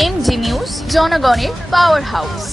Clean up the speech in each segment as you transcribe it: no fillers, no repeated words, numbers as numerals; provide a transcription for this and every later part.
MG news, জনগণের power house.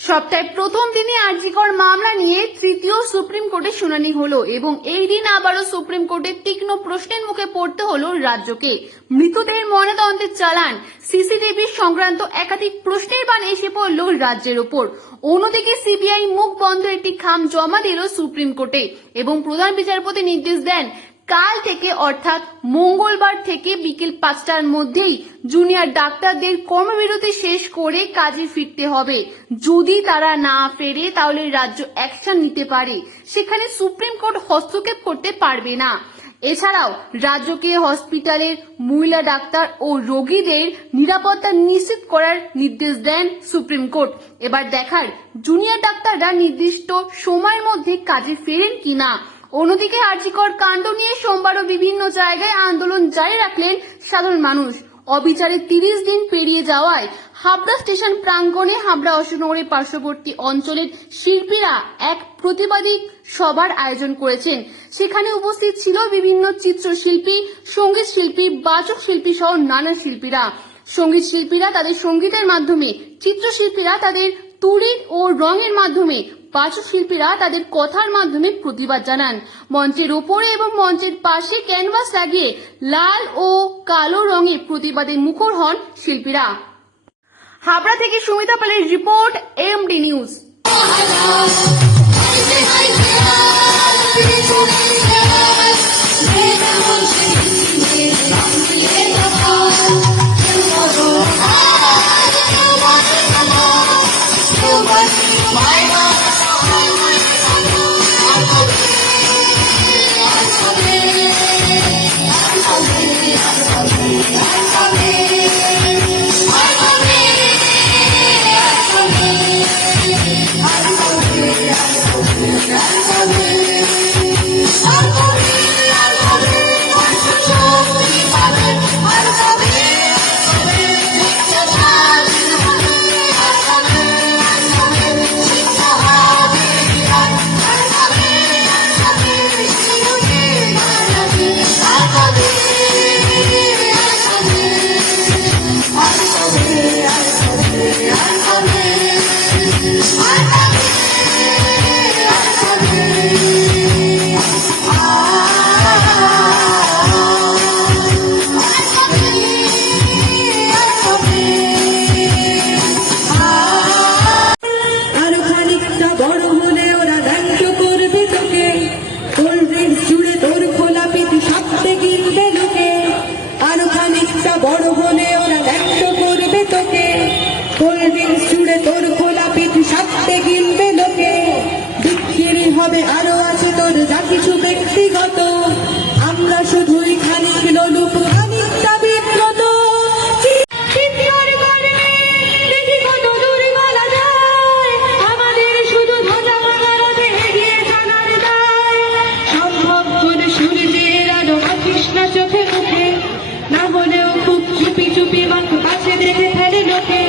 সপ্তাহের প্রথম দিনে আরজিকর মামলা নিয়ে তৃতীয় সুপ্রিম কোর্টে শুনানি হলো এবং এই দিন আবারও সুপ্রিম কোর্টের তীক্ষ্ণ প্রশ্নের মুখে পড়তে হলো রাজ্যকে। মৃতদেহের ময়নাতদন্তের চালান, সিসিটিভি সংক্রান্ত একাধিক প্রশ্নের বাণ এসে পড়ল রাজ্যের ওপর। অন্যদিকে সিবিআই মুখ বন্ধ একটি খাম জমা দিল সুপ্রিম কোর্টে এবং প্রধান বিচারপতি নির্দেশ দেন কাল থেকে অর্থাৎ মঙ্গলবার থেকে বিকেল 5টার মধ্যেই জুনিয়র ডাক্তারদের কর্মবিরতি শেষ করে কাজে ফিরতে হবে। যদি তারা না ফেরে তাহলে রাজ্য অ্যাকশন নিতে পারে, সেখানে সুপ্রিম কোর্ট হস্তক্ষেপ করতে পারবে না। এছাড়াও রাজ্যকে হসপিটালের মহিলা ডাক্তার ও রোগীদের নিরাপত্তা নিশ্চিত করার নির্দেশ দেন সুপ্রিম কোর্ট। এবার দেখার জুনিয়র ডাক্তাররা নির্দিষ্ট সময়ের মধ্যে কাজে ফেরেন কিনা। অন্যদিকে আরজিকর কাণ্ড নিয়ে সোমবারও বিভিন্ন জায়গায় আন্দোলন জারি রাখলেন সাধারণ মানুষ। অবিচারে 30 দিন পেরিয়ে যাওয়ায় হাবড়া স্টেশন প্রাঙ্গণে হাবড়া অশোকনগরের পার্শ্ববর্তী অঞ্চলের শিল্পীরা এক প্রতিবাদী সভার আয়োজন করেছেন। সেখানে উপস্থিত ছিল বিভিন্ন চিত্রশিল্পী, সঙ্গীত শিল্পী, বাচক শিল্পী সহ নানা শিল্পীরা। সঙ্গীত শিল্পীরা তাদের সঙ্গীতের মাধ্যমে, চিত্রশিল্পীরা তাদের তুলি ও রঙের মাধ্যমে, বাচক শিল্পীরা তাদের কথার মাধ্যমে প্রতিবাদ জানান। মঞ্চের উপরে এবং মঞ্চের পাশে ক্যানভাস লাগিয়ে লাল ও কালো রঙে প্রতিবাদে মুখর হন শিল্পীরা। হাবড়া থেকে সুমিতা পালের রিপোর্ট, এমডি নিউজ। বড় হলে ওরা ব্যক্ত করবে তোকে, কোল্ড ড্রিঙ্কস জুড়ে তোর খোলা পিঠ সাথে গিলবে লোকে। বিক্রি হবে আরো আছে তোর যা কিছু ব্যক্তিগত, আমরা শুধুই খানিক লোলুপ খানিকটা বিব্রত। সম্ভব হলে সূর্যের আলো রাখিস না চোখে মুখে, না হলেও খুব চুপি চুপি মাথ কাছে দেখে ফেলে লোকে।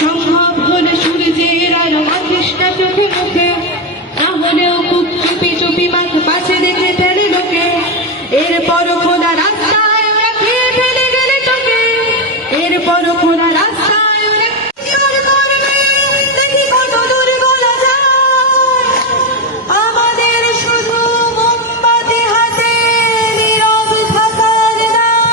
সম্ভব হলে সূর্যের আলো রাখিস না চোখে মুখে, না হলেও খুব চুপি চুপি মাথ কাছে দেখে ফেলে লোকে। এরপরও খোলা রাস্তায় ওরা খেয়ে ফেলে গেলে তোকে, এরপরও খোলা রাস্তায় দেখি কত দূর গলা যায়। আমাদের শুধু মোমবাতি হাতে নীরব থাকার দায়।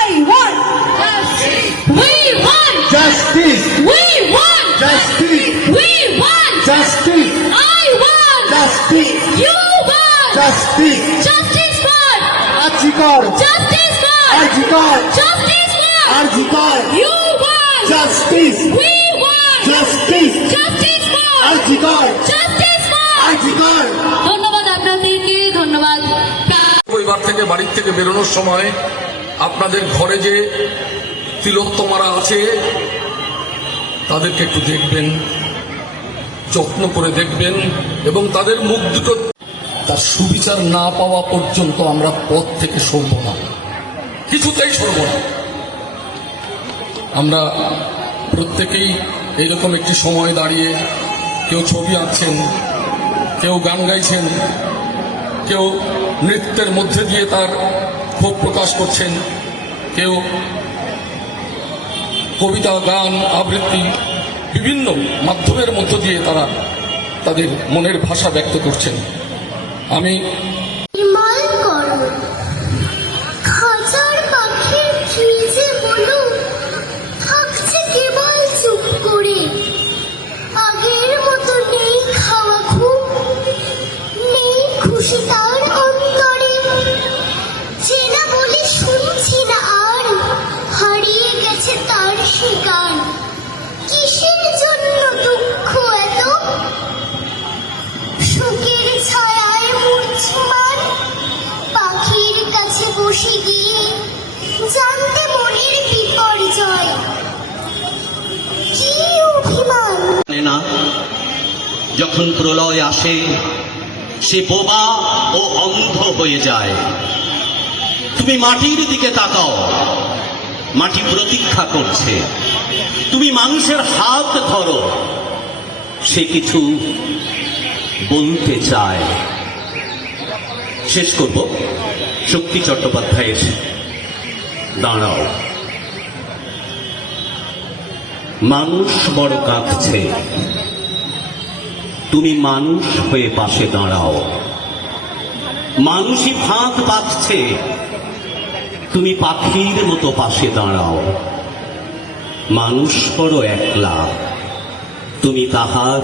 I want justice. We want justice. We want Justice. We want Justice. I want Justice. You want Justice. Justice for RG Kar. Justice for RG Kar. Justice for RG Kar. You want Justice. We want Justice. Justice for RG Kar. Justice for RG Kar. ধন্যবাদ আপনাদেরকে, ধন্যবাদ। পরিবার থেকে বাড়ির থেকে বেরোনোর সময় আপনাদের ঘরে যে তিলোত্তমারা আছে তাদেরকে একটু দেখবেন, যত্ন করে দেখবেন এবং তাদের মুখ দুটো তার সুবিচার না পাওয়া পর্যন্ত আমরা পথ থেকে সরব না, কিছুতেই সরব না। আমরা প্রত্যেকেই এইরকম একটি সময় দাঁড়িয়ে কেউ ছবি আঁকছেন, কেউ গান গাইছেন, কেউ নৃত্যের মধ্যে দিয়ে তার ক্ষোভ প্রকাশ করছেন, কেউ কবিতা, গান, আবৃত্তি বিভিন্ন মাধ্যমের মধ্য দিয়ে তারা তাদের মনের ভাষা ব্যক্ত করছেন। আমি হিমাল করো খাঁচার পাখির কি যে বলো থাকছে কেবল চুপ করে আগের মতো নেই খাওয়া খুব নেই খুশি তার অন্তরে চেনা বলে শুনছি না আর হারিয়ে গেছে তার সে গান কিসের জন্য দুঃখ এত শোকের ছায়ায় মূর্ছমান পাখির কাছে বসে গিয়ে জানতে মনের বিপর্যয় কি অভিমান জানে না যখন প্রলয় আসে সে বোবা ও অন্ধ হয়ে যায়। তুমি মাটির দিকে তাকাও, মাটি প্রতীক্ষা করছে। তুমি মানুষের হাত ধরো, সে কিছু বলতে চায়। শেষ করব শক্তি চট্টোপাধ্যায়ের দাঁড়াও। মানুষ বড় কাঁদছে, তুমি মানুষ হয়ে পাশে দাঁড়াও। মানুষই ফাঁক পাচ্ছে, তুমি পাখির মতো পাশে দাঁড়াও। মানুষ বড় একলা, তুমি তাহার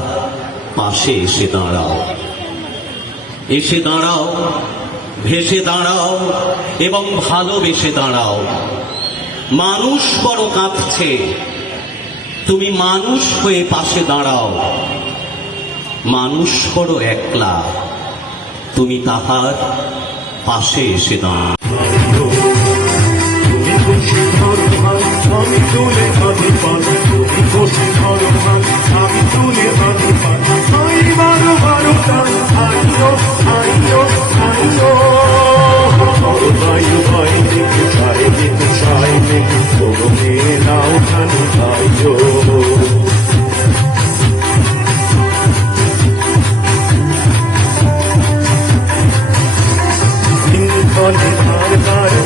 পাশে এসে দাঁড়াও। এসে দাঁড়াও, ভেসে দাঁড়াও এবং ভালোবেসে দাঁড়াও। মানুষ বড় কাঁদছে, তুমি মানুষ হয়ে পাশে দাঁড়াও। মানুষ বড় একলা, তুমি তাহার পাশে এসে দাঁড়াও। আমি তুলে হাতে পান তুমি বসে ধরো হাত আমি তুলে হাতে পান আই বারো বারো টান আইও আইও আইও বড় বায়ু ভয় দেখে চাই দেখে চাই দেখে বড় মেয়ে নাও খানি আইও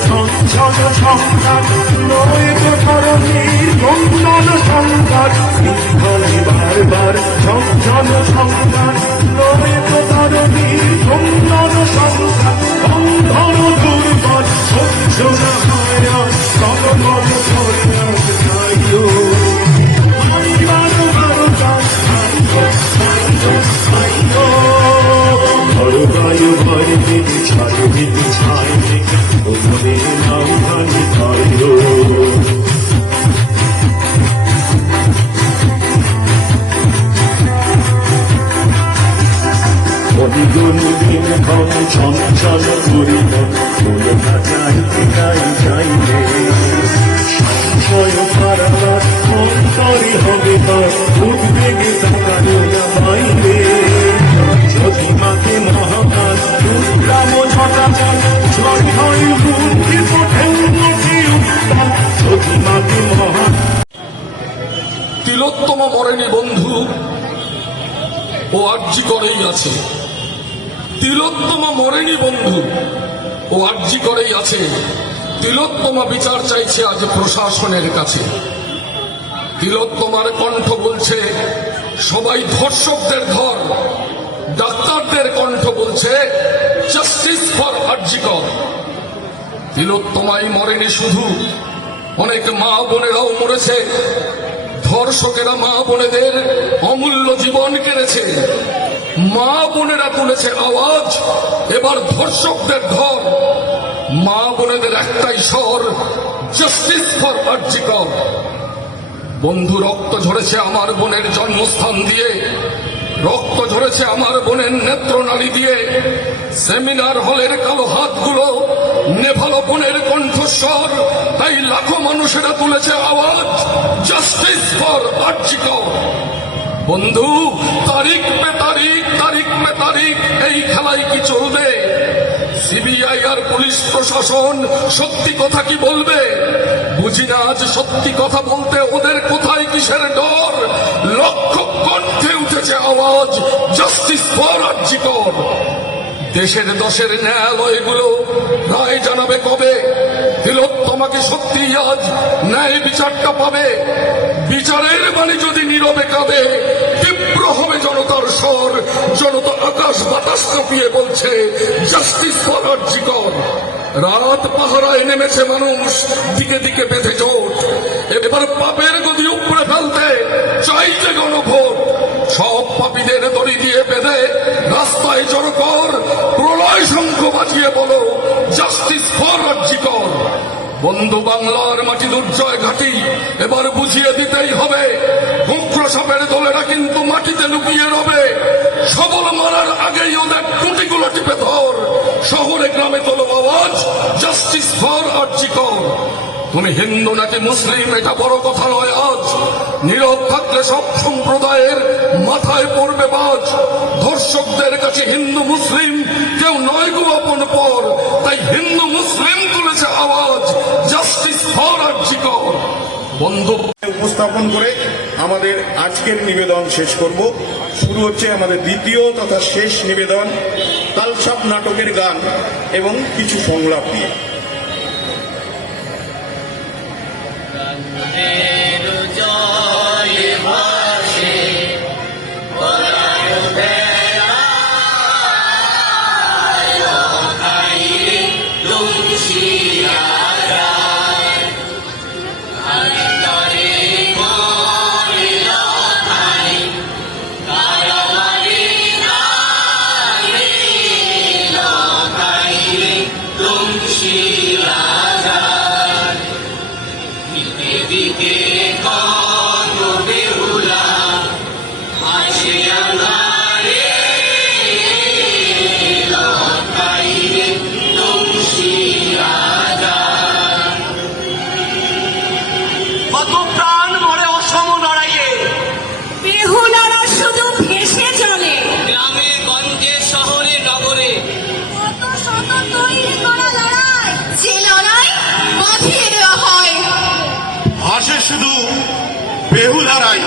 চঞ্চল সংসার নয় তো ধরণীর নন্দন সংসার নির্ভরে বারবার চঞ্চল সংসার নয় তো ধরণীর নন্দন সংসার বন্ধন দুর্বল সহ্য না হয় আর সরবর করে যাইও বড় বায়ু ভয় দিদি ছাড়ো দিদি ছাই ওখানে নাম খানি খাইও অনিগুণ দিন ক্ষণ চঞ্চল করিল ফুল যাইতে যাই যাইলে সংশয় পারাবার অন্তরে হবে তার উদ্বেগে তাকানো না বাইরে যদি মাকে মহাকাল উদ্রাম ঝটাচল ঝড় হয় বুদ্ধি পথেও নদী উত্তাল যদি মাকে মহা তিলোত্তমা মরেনি বন্ধু, ও আর্জি করেই আছে। তিলোত্তমা মরেনি বন্ধু, ও আর্জি করেই আছে। তিলোত্তমা বিচার চাইছে আজ প্রশাসনের কাছে। তিলোত্তমার কণ্ঠ বলছে সবাই ধর্ষকদের ধর, ডাক্তারদের কণ্ঠ বলছে জাস্টিস ফর আরজিকর। তিলোত্তমাই মরেনি শুধু, অনেক মা বোনেরাও মরেছে। ধর্ষকেরা মা বোনেদের অমূল্য জীবন কেড়েছে। মা বোনেরা তুলেছে আওয়াজ, এবার ধর্ষকদের ধর। মা বোনেদের একটাই স্বর, জাস্টিস ফর আরজিকর। বন্ধু, রক্ত ঝরেছে আমার বোনের জন্মস্থান দিয়ে, রক্ত ঝরেছে আমার বোনের নেত্রনালী দিয়ে। সেমিনার হলের কালো হাতগুলো নেভালো বোনের কণ্ঠস্বর, তাই লাখো মানুষেরা তুলেছে আওয়াজ, জাস্টিস ফর আরজিকর। বন্ধু, তারিখ পে তারিখ, তারিখ পে তারিখ, এই খেলায় কি চলবে? সিবিআই আর পুলিশ প্রশাসন সত্যি কথা কি বলবে? বুঝি না আজ সত্যি কথা বলতে ওদের কোথায় কিসের ডর? লক্ষ কণ্ঠে উঠেছে আওয়াজ, জাস্টিস ফর আরজি কর। দেশের দশের ন্যায়ালয়গুলো রায় জানাবে কবে? তিলোত্তমাকে সত্যি আজ ন্যায় বিচারটা পাবে? বিচারের বাণী যদি নীরবে কাঁদে, তীব্র হবে জনতার স্বর। জনতা আকাশ বাতাস কাঁপিয়ে বলছে, জাস্টিস ফর আরজি কর। রাত পাহারায় নেমেছে মানুষ, দিকে দিকে বেঁধে জোট। এবার পাপের গদি উপড়ে ফেলতে চাই যে গণভোট। সব পাপীদের দড়ি দিয়ে বেঁধে রাস্তায় জড়ো কর। প্রলয় শঙ্খ বাজিয়ে বলো, জাস্টিস ফর আরজি কর। বন্ধু, বাংলার মাটি দুর্জয় ঘাটি এবার বুঝিয়ে দিতেই হবে। গোখরো সাপের দলেরা কিন্তু মাটিতে লুকিয়ে রবে। সবল মারার আগেই ওদের টুটিগুলো টিপে ধর। শহরে গ্রামে তোলো আওয়াজ, জাস্টিস ফর আরজি কর। তুমি হিন্দু নাকি মুসলিম এটা বড় কথা নয় আজ। নীরব থাকলে সব সম্প্রদায়ের মাথায় পড়বে বাজ। ধর্ষকদের কাছে হিন্দু মুসলিম কেউ নয় গো আপন পর। তাই হিন্দু মুসলিম তুলেছে আওয়াজ, জাস্টিস ফর আরজি কর। বন্ধু, উপস্থাপন করে আমাদের আজকের নিবেদন শেষ করব। শুরু হচ্ছে আমাদের দ্বিতীয় তথা শেষ নিবেদন, তালসাপ নাটকের গান এবং কিছু সংলাপ দিয়ে। কত প্রাণ মরে অসম লড়াইয়ে, বেহুলারা শুধু ভেসে চলে। গ্রামে গঞ্জে শহরে নগরে কত শত তৈরি করা লড়াই, যে লড়াই বাঁধিয়ে দেওয়া হয়। ভাসে শুধু বেহুলারাই,